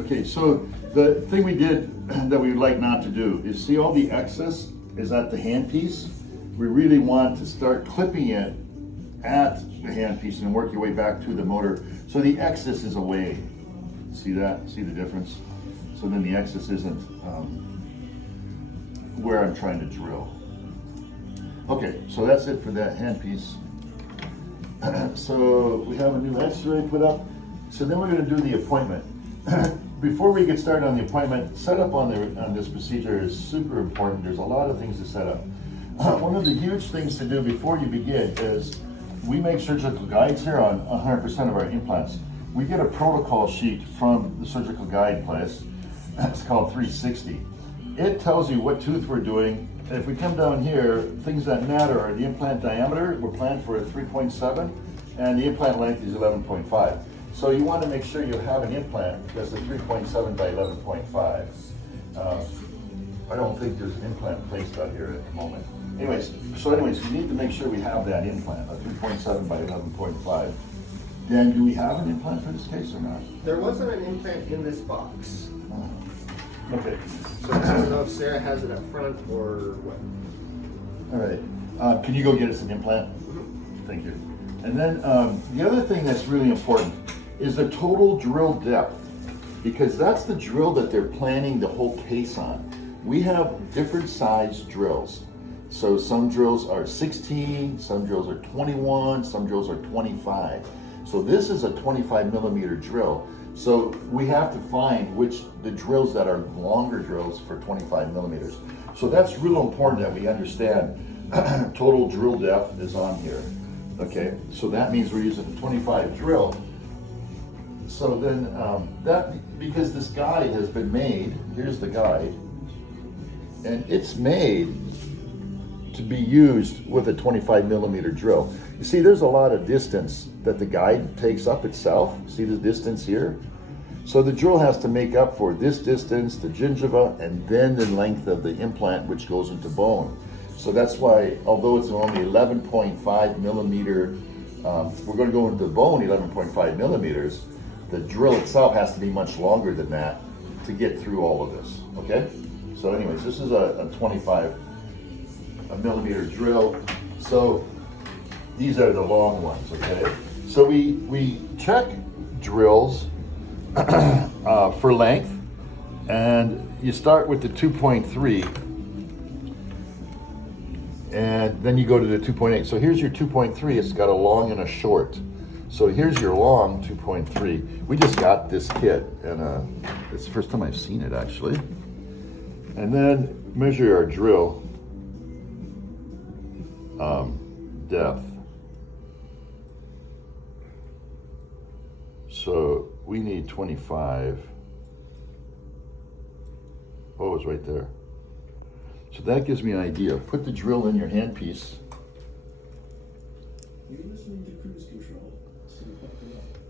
Okay, so the thing we did that we would like not to do is see all the excess is at the handpiece. We really want to start clipping it at the handpiece and work your way back to the motor. So the excess is away. See that? See the difference? So then the excess isn't where I'm trying to drill. Okay, so that's it for that handpiece. So we have a new x-ray put up. So then we're going to do the appointment. Before we get started on the appointment, setup on this procedure is super important. There's a lot of things to set up. One of the huge things to do before you begin is we make surgical guides here on 100% of our implants. We get a protocol sheet from the surgical guide place. It's called 360. It tells you what tooth we're doing. And if we come down here, things that matter are the implant diameter. We're planned for a 3.7 and the implant length is 11.5. So you want to make sure you have an implant that's a 3.7 by 11.5. I don't think there's an implant placed out here at the moment. Anyways, you need to make sure we have that implant, a 3.7 by 11.5. Dan, do we have an implant for this case or not? There wasn't an implant in this box. Okay. So I don't know if Sarah has it up front or what. All right. Can you go get us an implant? Thank you. And then the other thing that's really important is the total drill depth, because that's the drill that they're planning the whole case on. We have different size drills. So some drills are 16, some drills are 21, some drills are 25. So this is a 25 millimeter drill. So we have to find the drills that are longer drills for 25 millimeters. So that's real important that we understand total drill depth is on here. Okay, so that means we're using a 25 drill. So then because this guide has been made, here's the guide, and it's made to be used with a 25 millimeter drill. You see, there's a lot of distance that the guide takes up itself. See the distance here? So the drill has to make up for this distance, the gingiva, and then the length of the implant, which goes into bone. So that's why, although it's only 11.5 millimeter, we're going to go into the bone 11.5 millimeters, the drill itself has to be much longer than that to get through all of this, okay? So anyways, this is a 25 millimeter drill. So these are the long ones, okay? So we check drills for length, and you start with the 2.3, and then you go to the 2.8. So here's your 2.3, it's got a long and a short. So here's your long 2.3. We just got this kit, and it's the first time I've seen it actually. And then measure our drill depth. So we need 25. Oh, it's right there. So that gives me an idea. Put the drill in your handpiece. You're listening to cruise control.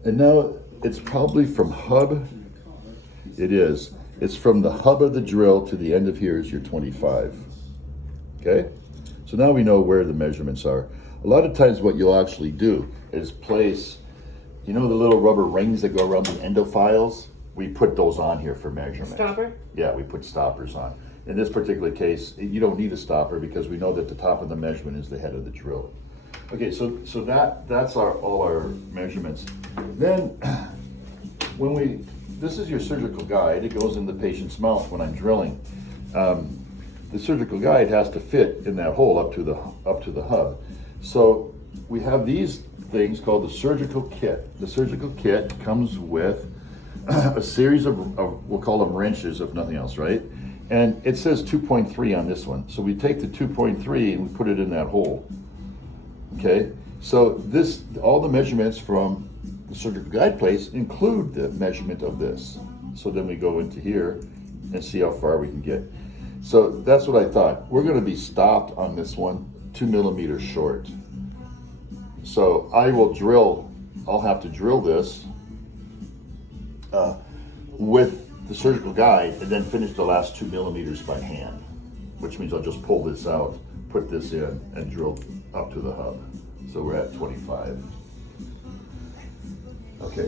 And now it's probably from hub. It is. It's from the hub of the drill to the end of here is your 25. Okay? So now we know where the measurements are. A lot of times what you'll actually do is place, you know the little rubber rings that go around the endophiles? We put those on here for measurement. Stopper? Yeah, we put stoppers on. In this particular case, you don't need a stopper because we know that the top of the measurement is the head of the drill. Okay, so that's all our measurements. Then this is your surgical guide. It goes in the patient's mouth when I'm drilling. The surgical guide has to fit in that hole up to the hub. So we have these things called the surgical kit. The surgical kit comes with a series of we'll call them wrenches, if nothing else, right? And it says 2.3 on this one. So we take the 2.3 and we put it in that hole. Okay, so all the measurements from the surgical guide place include the measurement of this. So then we go into here and see how far we can get. So that's what I thought. We're going to be stopped on this one 2 millimeters short. So I'll have to drill this with the surgical guide and then finish the last 2 millimeters by hand, which means I'll just pull this out, put this in, and drill up to the hub. So we're at 25. Okay.